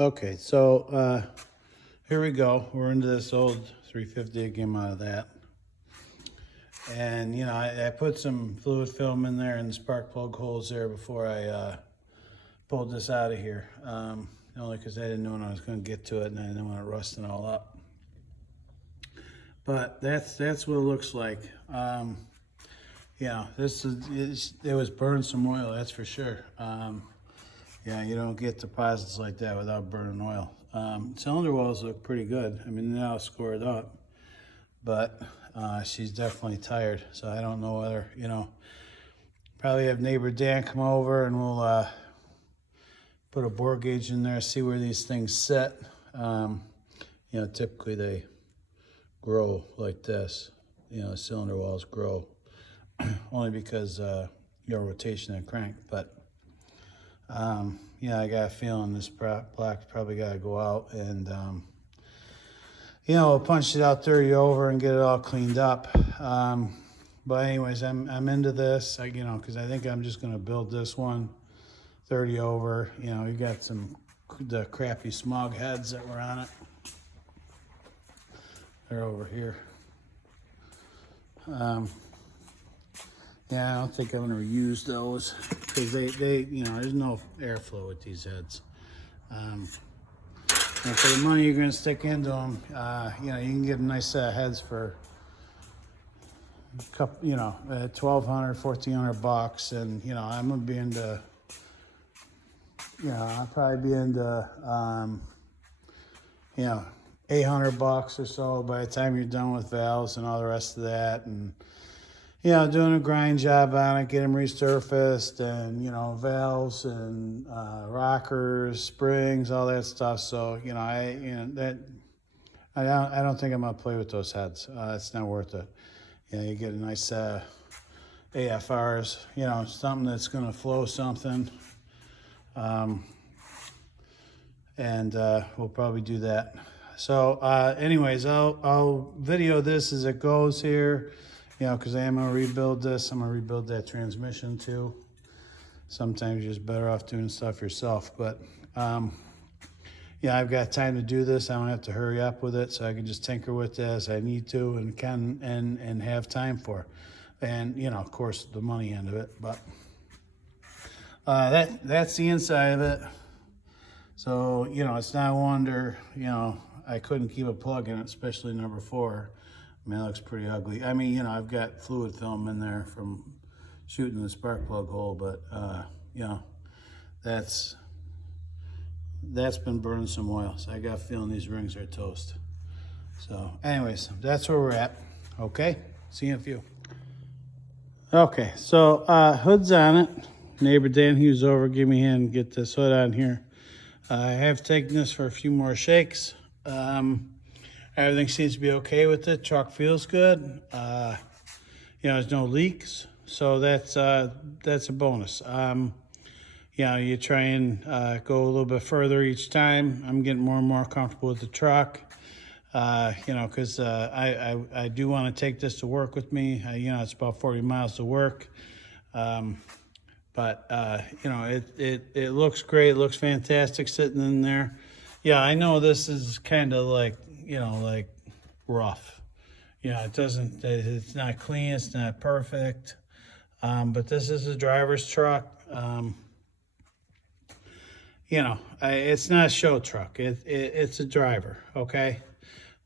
Okay, so here we go. We're into this old 350 again out of that. And, you know, I put some fluid film in there and spark plug holes there before I pulled this out of here. Only because I didn't know when I was going to get to it and I didn't want it rusting all up. But that's what it looks like. Yeah, it was burned some oil, that's for sure. Yeah, you don't get deposits like that without burning oil. Cylinder walls look pretty good. I mean, they're all scored up, but she's definitely tired. So I don't know whether, you know, probably have neighbor Dan come over and we'll put a bore gauge in there, see where these things sit. You know, typically they grow like this. You know, the cylinder walls grow only because your rotation and crank. But yeah, I got a feeling this block's probably got to go out, and you know, we'll punch it out 30 over and get it all cleaned up. But anyways, I'm into this, you know, because I think I'm just going to build this one 30 over. You know, you got the crappy smog heads that were on it. They're over here. Yeah, I don't think I'm going to reuse those because they, you know, there's no airflow with these heads. And for the money you're going to stick into them, you know, you can get a nice set of heads for a couple, you know, $1,200, $1,400, and you know, I'm going to be into, you know, I'll probably be into, you know, $800 or so by the time you're done with valves and all the rest of that, and you know, doing a grind job on it, get them resurfaced, and you know, valves and rockers, springs, all that stuff. So you know, I don't think I'm gonna play with those heads. It's not worth it. You know, you get a nice AFRs, you know, something that's gonna flow something, and we'll probably do that. So anyways, I'll video this as it goes here. You know, because I am going to rebuild this. I'm going to rebuild that transmission too. Sometimes you're just better off doing stuff yourself. But, yeah, I've got time to do this. I don't have to hurry up with it, so I can just tinker with it as I need to and can and have time for. And, you know, of course, the money end of it. But that's the inside of it. So, you know, it's not a wonder, you know, I couldn't keep a plug in it, especially number 4. I mean, it looks pretty ugly. I mean, you know, I've got fluid film in there from shooting the spark plug hole, but, you know, that's been burning some oil. So I got a feeling these rings are toast. So anyways, that's where we're at. Okay, see you in a few. Okay, so hood's on it. Neighbor Dan Hughes over, give me a hand, get this hood on here. I have taken this for a few more shakes. Everything seems to be okay with it. Truck feels good. You know, there's no leaks, so that's a bonus. You know, you try and go a little bit further each time. I'm getting more and more comfortable with the truck. You know, because I do want to take this to work with me. You know, it's about 40 miles to work. But you know, it looks great. It looks fantastic sitting in there. Yeah, I know this is kind of like, you know, like rough. You know, it's not clean, it's not perfect. But this is a driver's truck. You know, it's not a show truck. It's a driver, okay?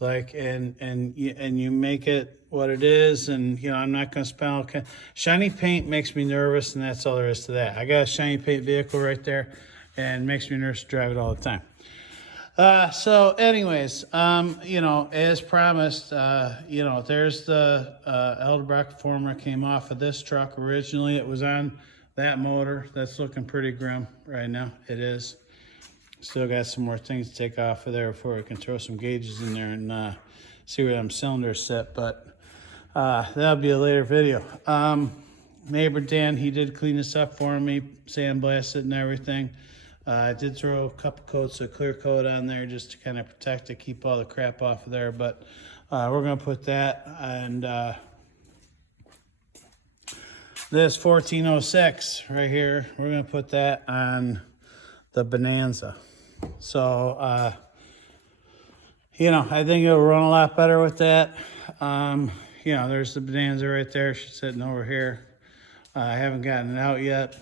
Like, and you make it what it is, and you know, I'm not gonna spend shiny paint makes me nervous, and that's all there is to that. I got a shiny paint vehicle right there, and makes me nervous to drive it all the time. So anyways, you know, as promised, you know, there's the Eldebrock former came off of this truck. Originally it was on that motor. That's looking pretty grim right now. It is. Still got some more things to take off of there before we can throw some gauges in there and see where them cylinders sit. But that'll be a later video. Neighbor Dan, he did clean this up for me, sandblast it and everything. I did throw a couple coats of clear coat on there just to kind of protect it, keep all the crap off of there. But we're going to put that, and this 1406 right here, we're going to put that on the Bonanza. So, you know, I think it'll run a lot better with that. You know, there's the Bonanza right there. She's sitting over here. I haven't gotten it out yet.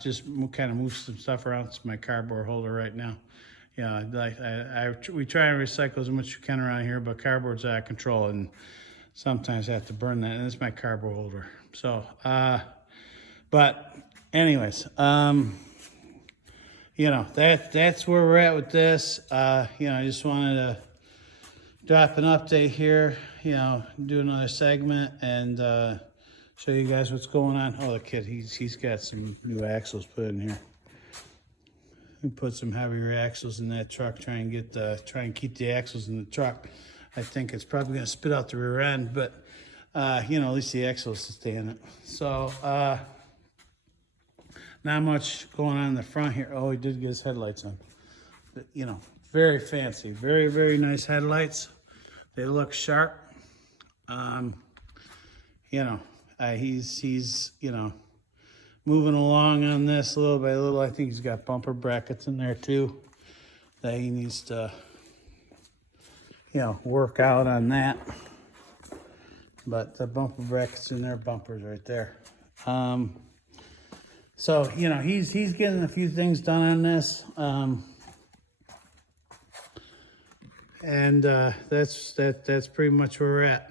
Just kind of move some stuff around. It's my cardboard holder right now. Yeah, we try and recycle as much as we can around here, but cardboard's out of control, and sometimes I have to burn that. And it's my cardboard holder. So, but anyways, you know, that's where we're at with this. You know, I just wanted to drop an update here, you know, do another segment and show you guys what's going on. Oh, the kid, he's got some new axles put in here. We put some heavier axles in that truck, try and keep the axles in the truck. I think it's probably gonna spit out the rear end, but you know, at least the axles will stay in it. So not much going on in the front here. Oh, he did get his headlights on. But, you know, very fancy, very, very nice headlights. They look sharp. You know, he's you know, moving along on this little by little. I think he's got bumper brackets in there too that he needs to, you know, work out on that. But the bumper brackets in there, bumpers right there. So, you know, he's getting a few things done on this. And that's pretty much where we're at.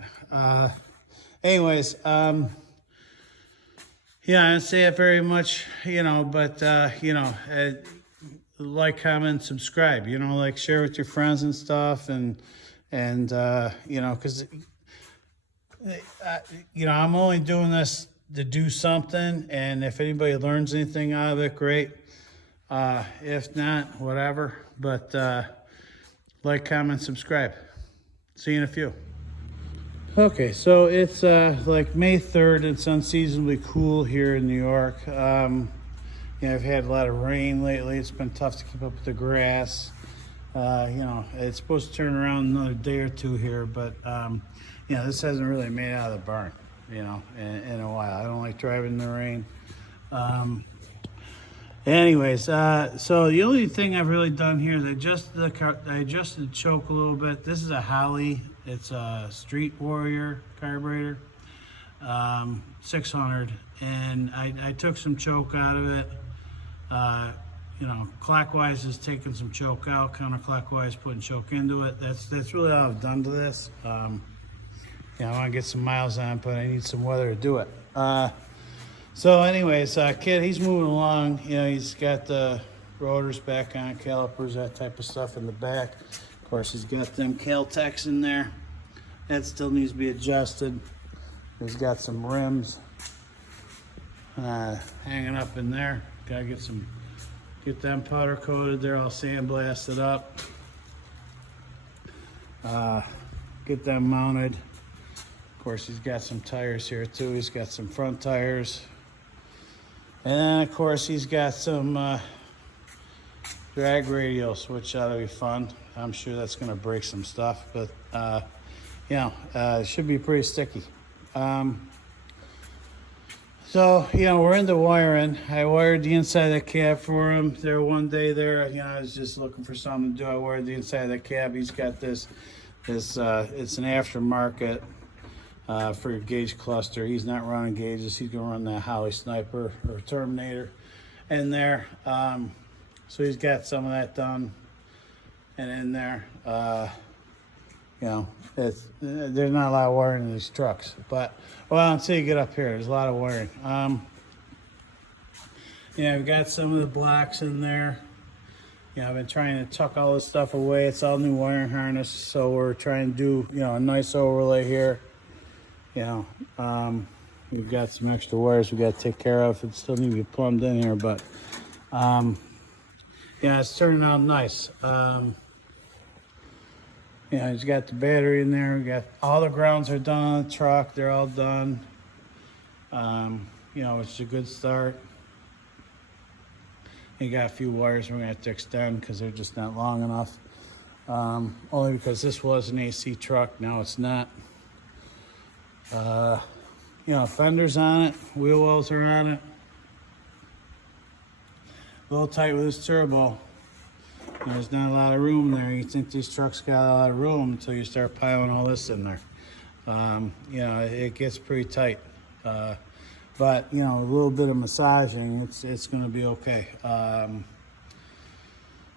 Anyways, yeah, I don't say it very much, you know, but you know, like, comment, subscribe, you know, like share with your friends and stuff, and you know, because you know, I'm only doing this to do something, and if anybody learns anything out of it, great. If not, whatever. But like, comment, subscribe. See you in a few. Okay, so it's like May 3rd. It's unseasonably cool here in New York. You know, I've had a lot of rain lately. It's been tough to keep up with the grass. You know, it's supposed to turn around another day or two here, but you know, this hasn't really made it out of the barn, you know, in a while. I don't like driving in the rain. Anyways, so the only thing I've really done here is I adjusted the choke a little bit. This is a Holley. It's a Street Warrior carburetor, 600, and I took some choke out of it. You know, clockwise is taking some choke out, counterclockwise putting choke into it. That's really all I've done to this. You know, I want to get some miles on it, but I need some weather to do it. So anyways, kid, he's moving along. You know, he's got the rotors back on, calipers, that type of stuff in the back. Of course, he's got them Caltex in there. That still needs to be adjusted. He's got some rims hanging up in there. Gotta get them powder coated. They're all sandblasted up. Get them mounted. Of course, he's got some tires here too. He's got some front tires. And then, of course, he's got some drag radials, which ought to be fun. I'm sure that's going to break some stuff, but, you know, it should be pretty sticky. So, you know, we're into wiring. I wired the inside of the cab for him. There one day there, you know, I was just looking for something to do. I wired the inside of the cab. He's got this it's an aftermarket for your gauge cluster. He's not running gauges. He's going to run that Holley Sniper or Terminator in there. So he's got some of that done and in there. You know, there's not a lot of wiring in these trucks, but well, until you get up here, there's a lot of wiring. Yeah, I've got some of the blocks in there. You know, I've been trying to tuck all this stuff away. It's all new wiring harness, so we're trying to do, you know, a nice overlay here. You know, we've got some extra wires we got to take care of. It still need to be plumbed in here, but yeah, it's turning out nice. Yeah, he's got the battery in there. We got all the grounds are done on the truck. They're all done. You know, it's a good start. You got a few wires we're gonna have to extend because they're just not long enough. Only because this was an AC truck, now it's not. You know, fenders on it, wheel wells are on it. A little tight with this turbo. There's not a lot of room there. You think these trucks got a lot of room until you start piling all this in there. You know, it gets pretty tight. But you know, a little bit of massaging, it's going to be okay.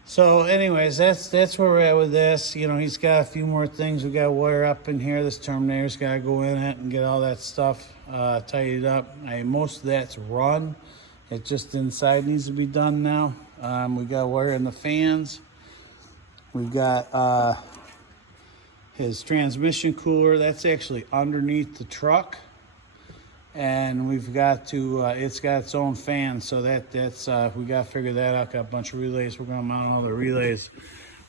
So anyways, that's where we're at with this. You know, he's got a few more things we got to wire up in here. This terminator's got to go in it and get all that stuff tidied up. Most of that's run. It just inside needs to be done now. We got to wire in the fans. We've got his transmission cooler. That's actually underneath the truck. And we've got to, it's got its own fan, so that's we got to figure that out. Got a bunch of relays. We're going to mount all the relays.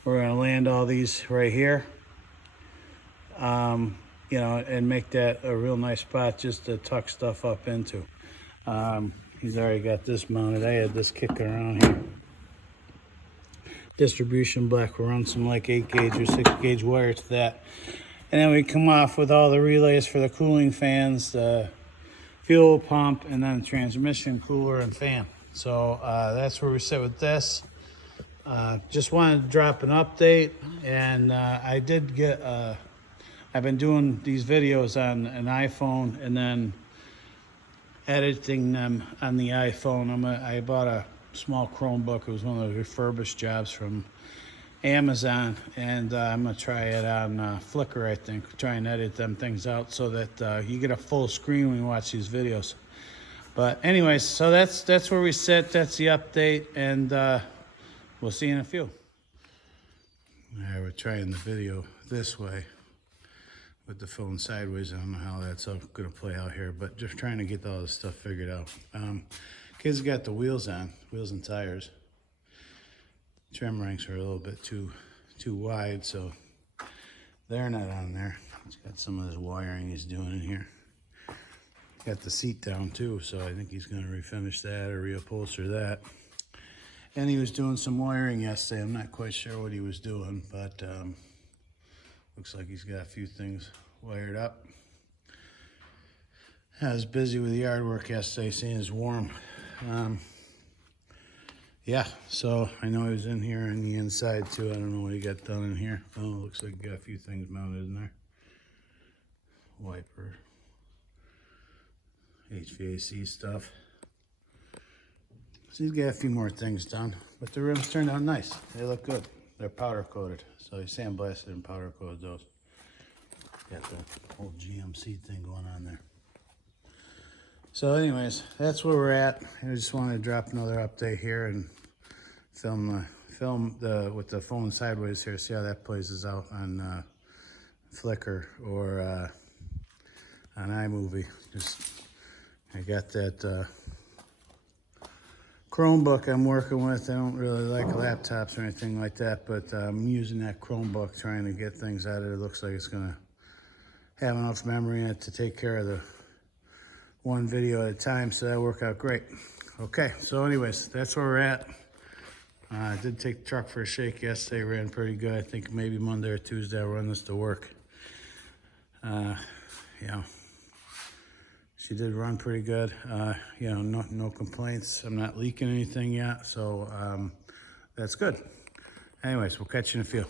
We're going to land all these right here, you know, and make that a real nice spot just to tuck stuff up into. He's already got this mounted. I had this kicking around here. Distribution block. We'll run some like 8 gauge or 6 gauge wire to that, and then we come off with all the relays for the cooling fans, the fuel pump, and then transmission cooler and fan. So that's where we sit with this. Just wanted to drop an update, and I did get I've been doing these videos on an iPhone and then editing them on the iPhone. I bought a small Chromebook. It was one of those refurbished jobs from Amazon, and I'm gonna try it on Flickr. I think try and edit them things out so that you get a full screen when you watch these videos. But anyways, so that's where we sit. That's the update, and we'll see you in a few. All right, we're trying the video this way with the phone sideways. I don't know how that's all gonna play out here, but just trying to get all this stuff figured out. Kids got the wheels on, wheels and tires. Trim ranks are a little bit too wide, so they're not on there. He's got some of his wiring he's doing in here. Got the seat down too, so I think he's going to refinish that or reupholster that. And he was doing some wiring yesterday. I'm not quite sure what he was doing, but looks like he's got a few things wired up. I was busy with the yard work yesterday, seeing it's warm. Yeah, so I know he was in here on the inside too. I don't know what he got done in here. Oh, looks like he got a few things mounted in there. Wiper. HVAC stuff. So he's got a few more things done. But the rims turned out nice. They look good. They're powder coated. So he sandblasted and powder coated those. Got the whole GMC thing going on there. So anyways, that's where we're at. I just wanted to drop another update here and film with the phone sideways here, see how that plays out on Flickr or on iMovie. I got that Chromebook I'm working with. I don't really like laptops or anything like that, but I'm using that Chromebook trying to get things out of it. It looks like it's gonna have enough memory in it to take care of the one video at a time, so that worked out great. Okay, so anyways, that's where we're at. I did take the truck for a shake yesterday, ran pretty good. I think maybe Monday or Tuesday I'll run this to work. Yeah, she did run pretty good. You know, no complaints. I'm not leaking anything yet, so that's good. Anyways, we'll catch you in a few.